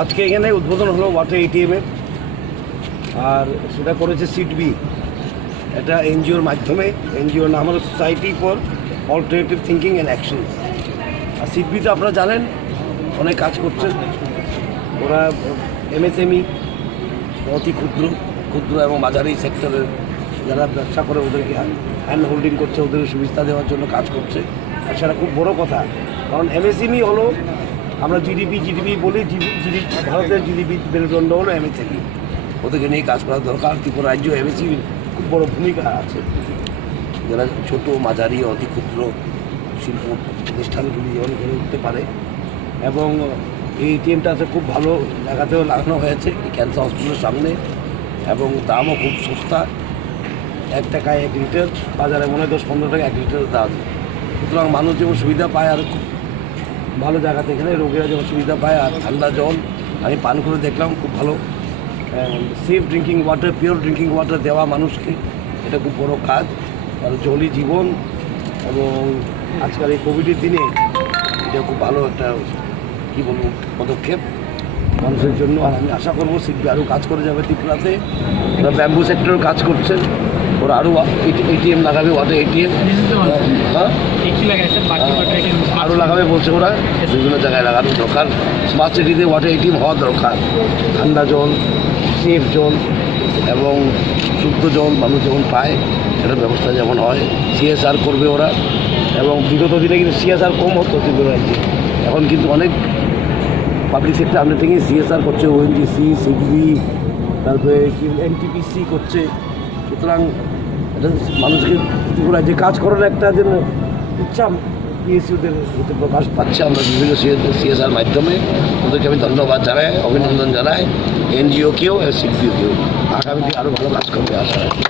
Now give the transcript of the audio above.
আজকে এখানে উদ্বোধন হলো ওয়াটার এটিএমের, আর সেটা করেছে সিডবি। এটা এনজিওর মাধ্যমে, এনজিওর নাম হলো society for alternative thinking and action. আর সিডবিতে আপনারা জানেন অনেক কাজ করছে ওরা। এমএসএমই, অতি ক্ষুদ্র এবং মাঝারি সেক্টরের যারা ব্যবসা করে ওদেরকে হ্যান্ড হোল্ডিং করছে, ওদের সুবিধা দেওয়ার জন্য কাজ করছে। আর সেটা খুব বড় কথা, কারণ এমএসএমই হলো, আমরা জিডিপি বলি, ভারতের জিডিপি মেরুদণ্ড হলো এমএসএমই। ওদেরকে নিয়ে কাজ করা দরকার। ত্রিপুরা রাজ্য এমএসএমির খুব বড় ভূমিকা আছে, যারা ছোটো মাঝারি অতি ক্ষুদ্র শিল্প প্রতিষ্ঠানগুলি যেমন গড়ে উঠতে পারে। এবং এই এটিএমটা আছে খুব ভালো জায়গাতেও লাগানো হয়েছে, ক্যান্সার হসপিটালের সামনে, এবং দামও খুব সস্তা। 1 টাকায় 1 লিটার, বাজারে মনে হয় 10-15 টাকা 1 লিটারের দাম। সুতরাং মানুষ যেমন সুবিধা পায়, আর খুব ভালো জায়গাতে এখানে রোগীরা যেমন সুবিধা পায়। আর ঠান্ডা জল আমি পান করে দেখলাম, খুব ভালো। Safe drinking water, pure drinking water দেওয়া মানুষকে, এটা খুব বড় কাজ। আর জলই জীবন, এবং আজকাল এই কোভিডের দিনে এটা খুব ভালো একটা কী বলবো পদক্ষেপ মানুষের জন্য। আর আমি আশা করবো সিডবি আরও কাজ করে যাবে ত্রিপুরাতে। ওরা ব্যাম্বু সেক্টরেও কাজ করছেন, ওরা আরও এটিএম লাগাবে, ওয়াটার এটিএম আরও লাগাবে বলছে ওরা। বিভিন্ন জায়গায় লাগানো দরকার। স্মার্ট সিটিতে ওয়াটার এটিএম হওয়া দরকার। ঠান্ডা জল, সেফ জল এবং শুদ্ধ জল মানুষ যেমন পায়, সেটার ব্যবস্থা যেমন হয়। সিএসআর করবে ওরা, এবং বিগত দিনে কিন্তু সিএসআর কম হতো ত্রিপুরা রাজ্যে, এখন কিন্তু অনেক পাবলিক সেক্টর আন্ডারটেকিং সিএসআর করছে, ওএনজিসি, সিডবি, তারপরে এনটিপিসি করছে। সুতরাং এটা মানুষকে ত্রিপুরা রাজ্যে কাজ করার একটা যেন ইচ্ছা পিএসইউদের হতে প্রকাশ পাচ্ছে। আমরা বিভিন্ন সিএসআর মাধ্যমে ওদেরকে আমি ধন্যবাদ জানাই, অভিনন্দন জানাই, এনজিওকেও সিডবিওকেও। আগামী দিনে আরও ভালো কাজ করবে আশা রাখি।